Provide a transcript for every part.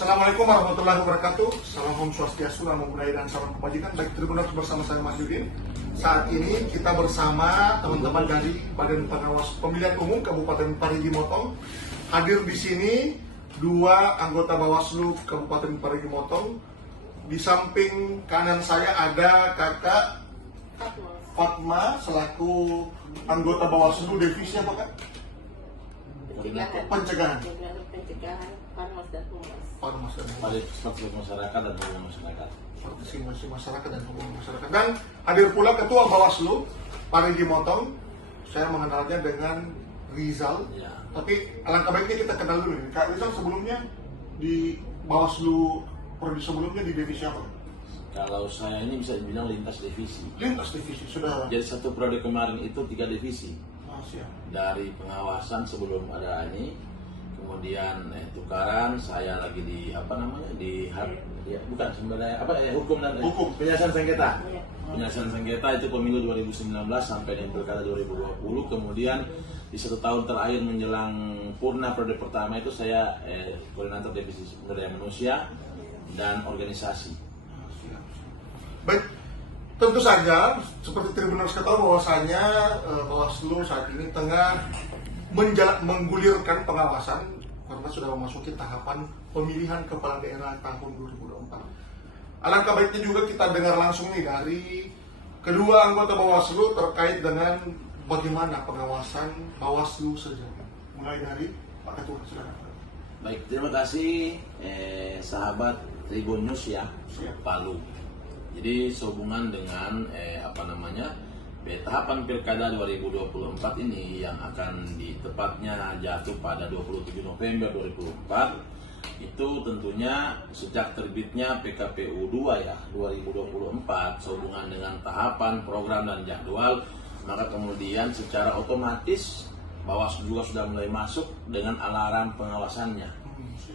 Assalamualaikum warahmatullahi wabarakatuh. Salam Om Swastiastu, Namo Buddhaya, dan salam kebajikan. Baik Tribuners, bersama saya Mas Yudin. Saat ini kita bersama teman-teman dari Badan Pengawas Pemilihan Umum Kabupaten Parigi Motong. Hadir di sini dua anggota Bawaslu Kabupaten Parigi Motong. Di samping kanan saya ada Kakak Fatma selaku anggota Bawaslu divisi apa Kak? Pencegahan. Parmas dan Humas. Parmas dan Humas. Partisipasi masyarakat dan hubungan masyarakat. Partisipasi masyarakat dan hubungan masyarakat. Dan hadir pula Ketua Bawaslu Parigi Motong. Saya mengenalnya dengan Rizal. Ya. Tapi alangkah baiknya kita kenal dulu nih. Kak Rizal sebelumnya di Bawaslu periode sebelumnya di divisi apa? Kalau saya ini bisa dibilang lintas divisi. Lintas divisi sudah. Jadi satu periode kemarin itu 3 divisi. Siap. Dari pengawasan sebelum ada ini, kemudian tukaran, saya lagi di bukan sebenarnya hukum dan penyelesaian sengketa. Penyelesaian sengketa itu pemilu 2019 sampai dengan pilkada 2020. Kemudian di 1 tahun terakhir menjelang purna periode pertama itu saya koordinator divisi sumber daya manusia dan organisasi. Baik, tentu saja seperti Tribuners ketahui bahwasanya Bawaslu saat ini tengah menggulirkan pengawasan karena sudah memasuki tahapan pemilihan kepala daerah tahun 2024. Alangkah baiknya juga kita dengar langsung nih dari kedua anggota Bawaslu terkait dengan bagaimana pengawasan Bawaslu sejauh. Mulai dari Pak Ketua, silakan. Baik, terima kasih sahabat Tribun News ya, Palu. Jadi sehubungan dengan tahapan pilkada 2024 ini yang akan tepatnya jatuh pada 27 November 2024, itu tentunya sejak terbitnya PKPU 2 ya 2024 sehubungan dengan tahapan, program dan jadwal, maka kemudian secara otomatis Bawaslu juga sudah mulai masuk dengan alarm pengawasannya.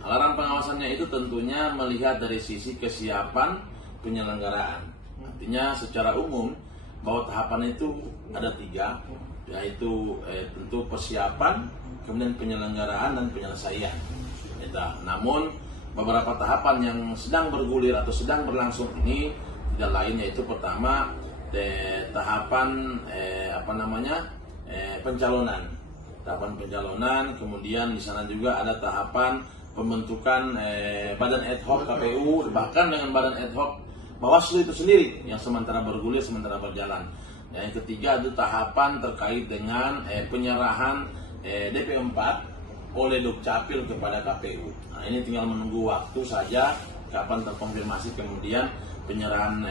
Alarm pengawasannya itu tentunya melihat dari sisi kesiapan penyelenggaraan. Artinya secara umum bahwa tahapan itu ada 3, yaitu tentu persiapan, kemudian penyelenggaraan dan penyelesaian. Namun beberapa tahapan yang sedang bergulir atau sedang berlangsung ini tidak lain yaitu pertama tahapan pencalonan. Tahapan pencalonan, kemudian di sana juga ada tahapan pembentukan badan ad hoc KPU, bahkan dengan badan ad hoc Bawaslu itu sendiri yang sementara bergulir, sementara berjalan. Yang ketiga itu tahapan terkait dengan penyerahan DP4 oleh Dukcapil kepada KPU. Nah, ini tinggal menunggu waktu saja kapan terkonfirmasi kemudian penyerahan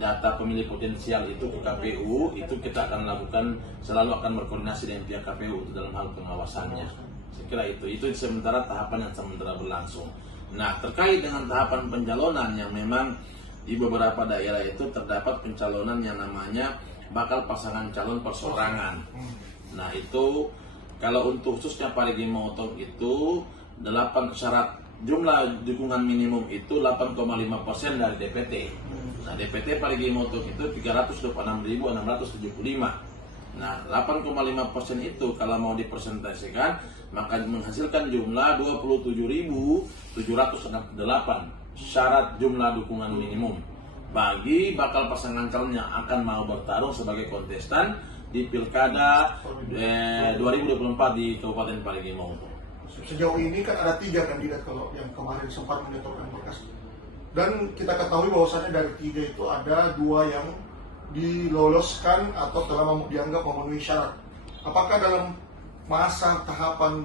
data pemilih potensial itu ke KPU. Itu kita akan lakukan, selalu akan berkoordinasi dengan pihak KPU dalam hal pengawasannya. Saya kira itu sementara tahapan yang sementara berlangsung. Nah, terkait dengan tahapan pencalonan yang memang di beberapa daerah itu terdapat pencalonan yang namanya bakal pasangan calon perseorangan. Nah, itu kalau untuk khususnya Parigi Motong itu 8 syarat jumlah dukungan minimum itu 8,5% dari DPT. Nah, DPT Parigi Motong itu 326.675. Nah, 8,5% itu kalau mau dipersentasikan maka menghasilkan jumlah 27.768 syarat jumlah dukungan minimum bagi bakal pasangan calon yang akan mau bertarung sebagai kontestan di Pilkada 2024 di Kabupaten Parigi Motong. Sejauh ini kan ada 3 kandidat kalau yang kemarin sempat menyetorkan berkas. Dan kita ketahui bahwasannya dari 3 itu ada 2 yang diloloskan atau telah dianggap memenuhi syarat. Apakah dalam masa tahapan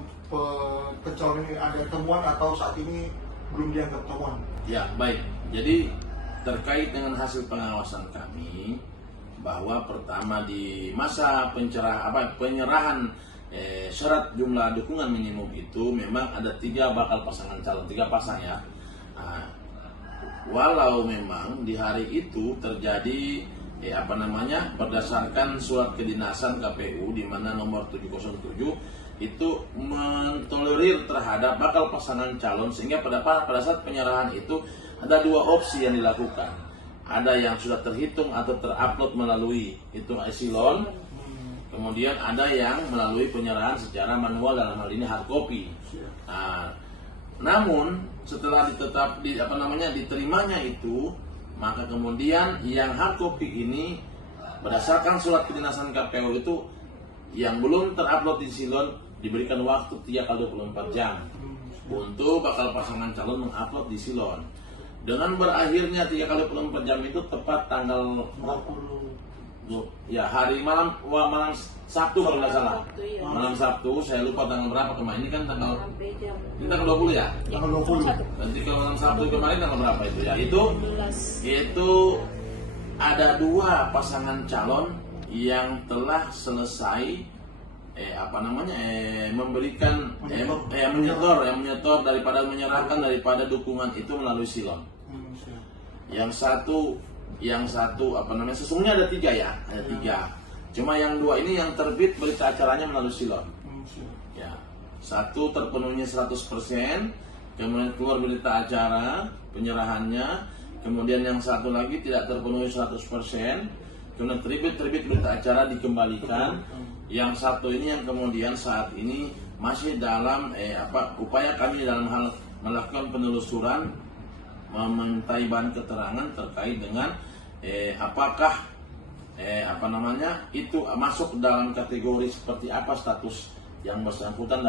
pencalonan ini ada temuan atau saat ini belum dianggap temuan? Ya, baik. Jadi terkait dengan hasil pengawasan kami bahwa pertama di masa penyerahan syarat jumlah dukungan minimum itu memang ada 3 bakal pasangan calon, 3 pasang ya. Nah, walau memang di hari itu terjadi berdasarkan surat kedinasan KPU di mana nomor 707 itu mentolerir terhadap bakal pasangan calon, sehingga pada saat penyerahan itu ada 2 opsi yang dilakukan. Ada yang sudah terhitung atau terupload melalui hitung esilon, kemudian ada yang melalui penyerahan secara manual, dalam hal ini hard copy. Nah, Namun setelah diterimanya itu, maka kemudian yang hard copy ini berdasarkan surat kedinasan KPU itu yang belum terupload di Silon diberikan waktu 3 kali 24 jam untuk bakal pasangan calon mengupload di Silon. Dengan berakhirnya 3 kali 24 jam itu tepat tanggal hari malam Sabtu kalau nggak salah. Sabtu, ya. Malam Sabtu, saya lupa tanggal berapa kemarin. Ini kan tanggal Sampai jam ini tanggal 20 ya. Tanggal 20. Nanti kalau malam Sabtu kemarin tanggal berapa itu ya? Itu ada 2 pasangan calon yang telah selesai memberikan menyetor daripada menyerahkan daripada dukungan itu melalui Silon. Yang satu sesungguhnya ada 3 ya, ada 3. Cuma yang 2 ini yang terbit berita acaranya melalui Silon. Ya, satu terpenuhnya 100%, kemudian keluar berita acara penyerahannya, kemudian yang satu lagi tidak terpenuhi 100%, kemudian terbit berita acara dikembalikan. Yang satu ini yang kemudian saat ini masih dalam upaya kami dalam hal melakukan penelusuran, memintai bahan keterangan terkait dengan apakah itu masuk dalam kategori seperti apa status yang bersangkutan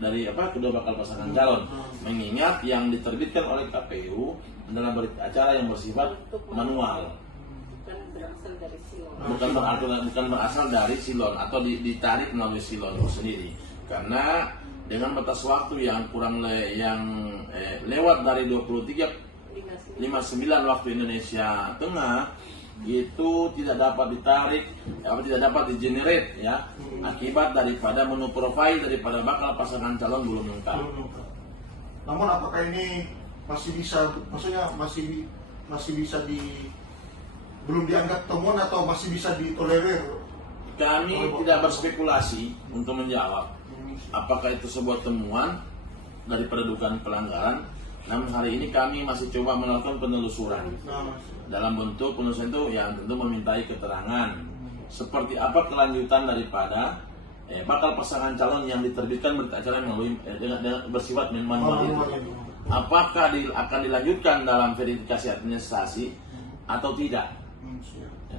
dari kedua bakal pasangan calon. Mengingat yang diterbitkan oleh KPU adalah berita acara yang bersifat manual, bukan berasal dari Silon atau ditarik melalui Silon itu sendiri. Karena dengan batas waktu yang lewat dari 23:59 waktu Indonesia Tengah itu tidak dapat ditarik, tidak dapat di-generate ya, akibat daripada menu profile daripada bakal pasangan calon belum lengkap. Namun apakah ini masih bisa, maksudnya masih bisa belum dianggap temuan atau masih bisa ditolerir? Kami tidak berspekulasi untuk menjawab apakah itu sebuah temuan daripada dugaan pelanggaran. Namun hari ini kami masih coba melakukan penelusuran. Dalam bentuk penelusuran itu yang tentu memintai keterangan seperti apa kelanjutan daripada bakal pasangan calon yang diterbitkan berita acara melalui bersifat manual itu. Apakah akan dilanjutkan dalam verifikasi administrasi atau tidak?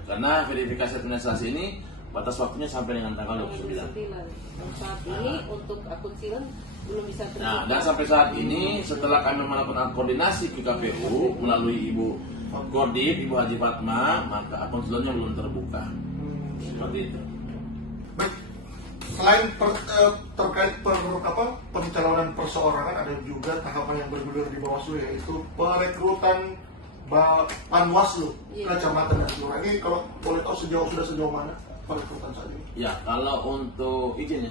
Karena verifikasi administrasi ini batas waktunya sampai dengan tanggal 29. Saat ini untuk akun Silon belum bisa terbuka. Dan sampai saat ini setelah kami melakukan koordinasi ke KPU melalui Ibu Koordip, Ibu Haji Fatma, maka akun Silonnya belum terbuka. Seperti itu. Baik, selain terkait pencalonan perseorangan, ada juga tahapan yang bergulir di Bawaslu, yaitu perekrutan Panwaslu Kecamatan dan Kelurahan. Ini kalau boleh tahu sudah sejauh mana perekrutan saat ini? Ya, kalau untuk izinnya,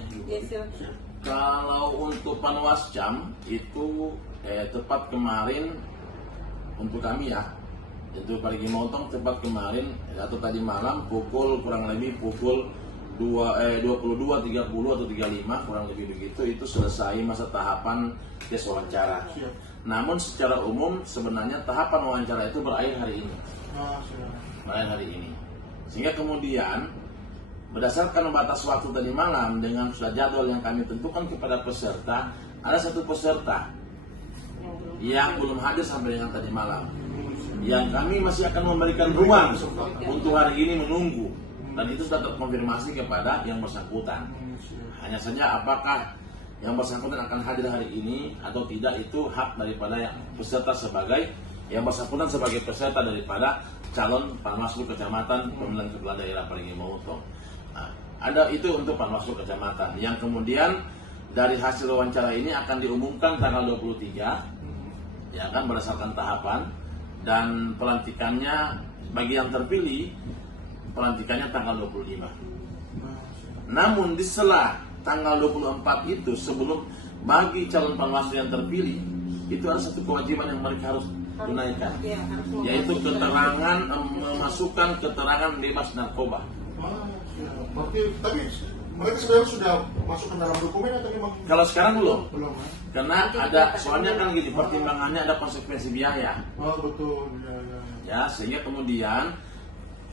kalau untuk Panwascam itu tepat kemarin untuk kami ya, itu Parigi Motong tepat kemarin atau tadi malam kurang lebih pukul 22.30 atau 35 kurang lebih begitu, itu selesai masa tahapan tes wawancara. Namun secara umum sebenarnya tahapan wawancara itu berakhir hari ini. Sehingga kemudian berdasarkan batas waktu tadi malam dengan sudah jadwal yang kami tentukan kepada peserta, ada satu peserta yang belum hadir sampai dengan tadi malam, yang kami masih akan memberikan ruang untuk hari ini menunggu, dan itu sudah terkonfirmasi kepada yang bersangkutan. Hanya saja apakah yang bersangkutan akan hadir hari ini atau tidak itu hak daripada yang peserta yang bersangkutan sebagai peserta daripada calon Panwaslu Kecamatan Pemilihan Kepala Daerah Parigi Motong. Nah, ada itu untuk Panwaslu Kecamatan yang kemudian dari hasil wawancara ini akan diumumkan tanggal 23 ya kan, berdasarkan tahapan, dan pelantikannya bagi yang terpilih pelantikannya tanggal 25. Namun di sela tanggal 24 itu, sebelum bagi calon Panwaslu yang terpilih itu ada satu kewajiban yang mereka harus tunaikan, yaitu keterangan memasukkan keterangan bebas narkoba. Tapi mereka sebenarnya sudah masuk ke dalam dokumen atau gimana? Kalau sekarang belum. Belum. Karena ada, soalnya kan gini, pertimbangannya ada konsekuensi biaya. Oh betul. Ya, sehingga kemudian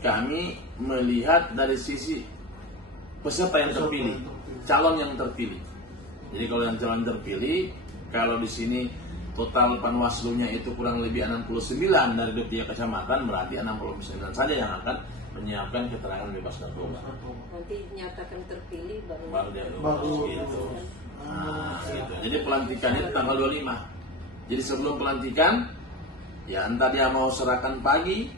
kami melihat dari sisi peserta yang terpilih, calon yang terpilih. Jadi kalau yang calon terpilih, Kalau di sini total Panwaslu-nya itu kurang lebih 69 dari 23 kecamatan, berarti 69 saja yang akan menyiapkan keterangan bebas narkoba. Nanti nyatakan terpilih Baru dia Baru. lulus gitu. Nah, gitu. Jadi pelantikannya itu tanggal 25. Jadi sebelum pelantikan, ya entah dia mau serahkan pagi,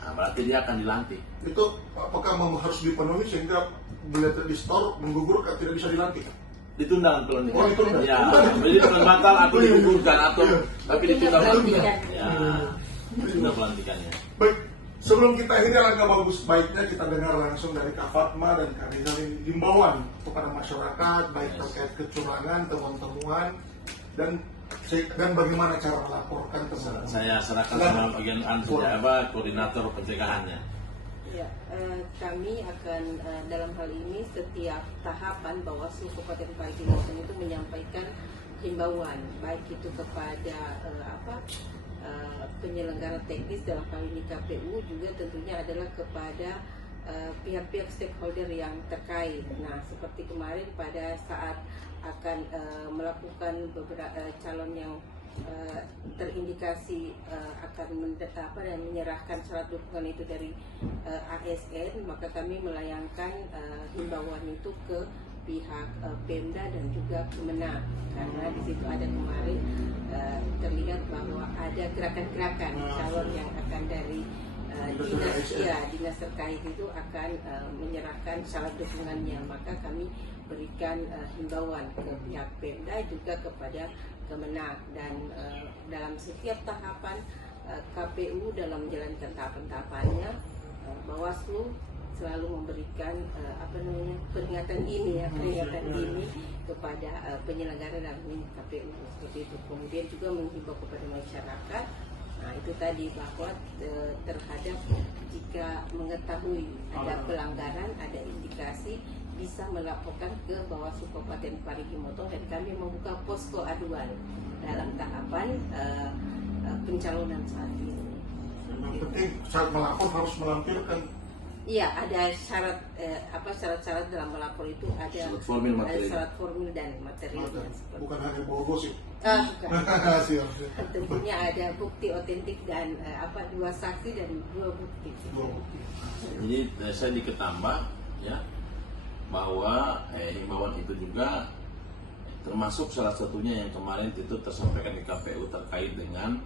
nah, berarti dia akan dilantik. Itu apakah harus dipenuhi sehingga bila di store menggugurkan tidak bisa dilantik? Ditunda pelantikan. Oh, ditunda. Ya, jadi bukan batal atau digugurkan atau tapi ditunda pelantikan. pelantikan. Ya, ditunda pelantikannya. Baik, sebelum kita akhiri alangkah bagus baiknya kita dengar langsung dari Kak Fatma dan Kak Rizal ini himbauan kepada masyarakat baik terkait kecurangan, temuan-temuan dan bagaimana cara melaporkan temuan. Saya serahkan sama bagian koordinator pencegahannya. Ya, kami akan dalam hal ini setiap tahapan Bawaslu Kabupaten Parigi Motong itu menyampaikan himbauan baik itu kepada penyelenggara teknis dalam hal ini KPU, juga tentunya adalah kepada pihak-pihak stakeholder yang terkait. Nah, seperti kemarin pada saat akan melakukan beberapa calon yang terindikasi akan menyerahkan syarat dukungan itu dari ASN, maka kami melayangkan himbauan itu ke pihak Pemda dan juga Kemenang, karena di situ ada kemarin terlihat bahwa ada gerakan-gerakan calon yang akan dari dinas terkait itu akan menyerahkan syarat dukungannya, maka kami berikan himbauan ke pihak Pemda juga kepada Kemenang, dan dalam setiap tahapan KPU dalam menjalankan tahapan-tahapannya, Bawaslu selalu memberikan peringatan ini kepada penyelenggara dalam KPU seperti itu. Kemudian juga menghimbau kepada masyarakat. Nah, itu tadi bahwa terhadap jika mengetahui ada pelanggaran, ada indikasi, bisa melaporkan ke Bawaslu Kabupaten Parigi Motong, dan kami membuka posko aduan dalam tahapan pencalonan saat ini. Yang penting saat melapor harus melampirkan. Iya, ada syarat-syarat dalam melapor itu ada syarat formil dan materialnya. Bukan hanya bawa gosip. Bukan. Siap. Tentunya ada bukti otentik dan 2 saksi dan 2 bukti. Jadi saya diketambah ya bahwa himbauan itu juga termasuk salah satunya yang kemarin itu tersampaikan di KPU terkait dengan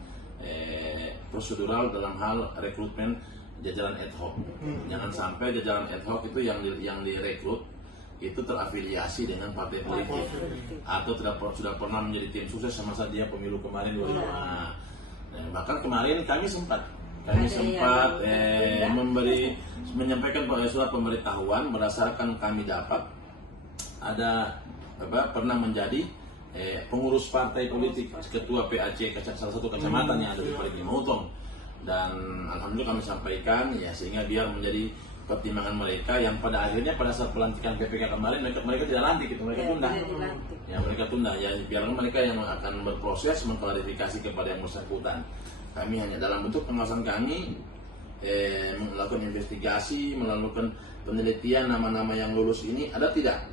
prosedural dalam hal rekrutmen jajaran ad hoc. Jangan sampai jajaran ad hoc itu yang direkrut itu terafiliasi dengan partai politik atau sudah pernah menjadi tim sukses semasa dia pemilu kemarin 2005. Bahkan kemarin kami sempat menyampaikan surat pemberitahuan berdasarkan kami dapat ada pernah menjadi pengurus partai politik, ketua PAC salah satu kecamatan yang ada di Parigi Motong, dan alhamdulillah kami sampaikan ya sehingga biar menjadi pertimbangan mereka yang pada akhirnya pada saat pelantikan PPK kemarin mereka tidak lantik itu, mereka tunda. Ya mereka tunda ya, biarlah mereka yang akan berproses mengklarifikasi kepada yang bersangkutan. Kami hanya dalam bentuk pengawasan kami melakukan investigasi, melakukan penelitian nama-nama yang lulus ini ada tidak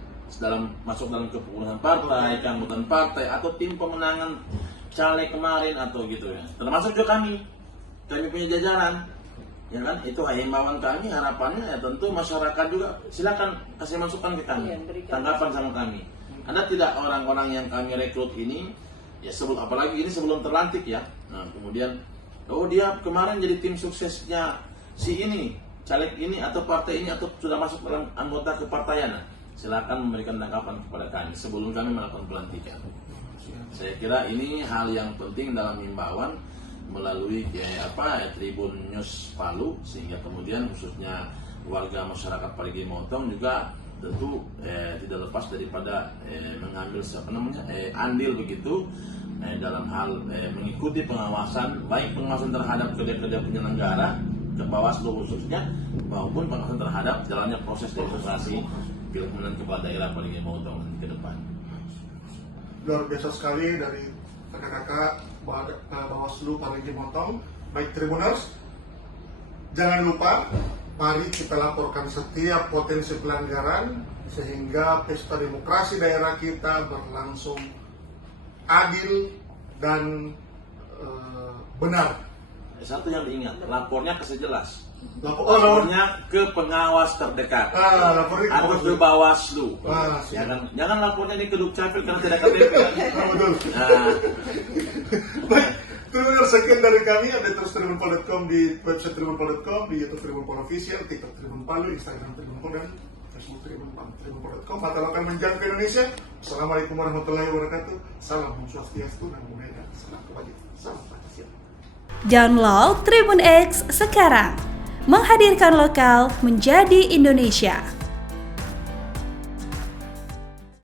masuk dalam kepengurusan partai, keanggotaan partai atau tim pemenangan caleg kemarin atau gitu ya. Termasuk juga kami punya jajaran, ya kan? Itu himbauan kami, harapannya ya tentu masyarakat juga silakan kasih masukan ke kami, tanggapan sama kami. Ada tidak orang-orang yang kami rekrut ini, ya apalagi ini sebelum terlantik ya. Nah kemudian, dia kemarin jadi tim suksesnya si ini, caleg ini atau partai ini atau sudah masuk dalam anggota kepartaian. Nah, silakan memberikan tanggapan kepada kami sebelum kami melakukan pelantikan. Saya kira ini hal yang penting dalam himbauan melalui Tribun News Palu, sehingga kemudian khususnya warga masyarakat Parigi Motong juga tentu tidak lepas daripada mengambil andil begitu dalam hal mengikuti pengawasan, baik pengawasan terhadap kerja-kerja penyelenggara ke Bawaslu khususnya maupun pengawasan terhadap jalannya proses demokrasi pilkada kepala daerah Parigi Motong ke depan. Luar biasa sekali dari kakak-kakak Bawaslu Parigi Motong. Baik Tribuners, jangan lupa mari kita laporkan setiap potensi pelanggaran sehingga pesta demokrasi daerah kita berlangsung adil, dan benar. Satu yang diingat, lapornya kesejelas. Lapor, Lapornya ke pengawas terdekat lapornya ke atau Bawaslu. ke Bawaslu. Siap. Jangan lapornya ini ke Dukcapil karena tidak KTP. Betul. Nah, Baik, Tribuners, sekian dari kami. Ada terus tribunpol.com di website tribunpol.com, di YouTube Tribunpol Official, TikTok Tribun Palu, Instagram Tribunpol, dan Facebook Tribunpol.com. Mata lokal menjangkau Indonesia. Assalamualaikum warahmatullahi wabarakatuh. Salam Om Swastiastu, Namo Buddhaya, salam kebajikan, salam Pancasila. Download Tribun X sekarang, menghadirkan lokal menjadi Indonesia.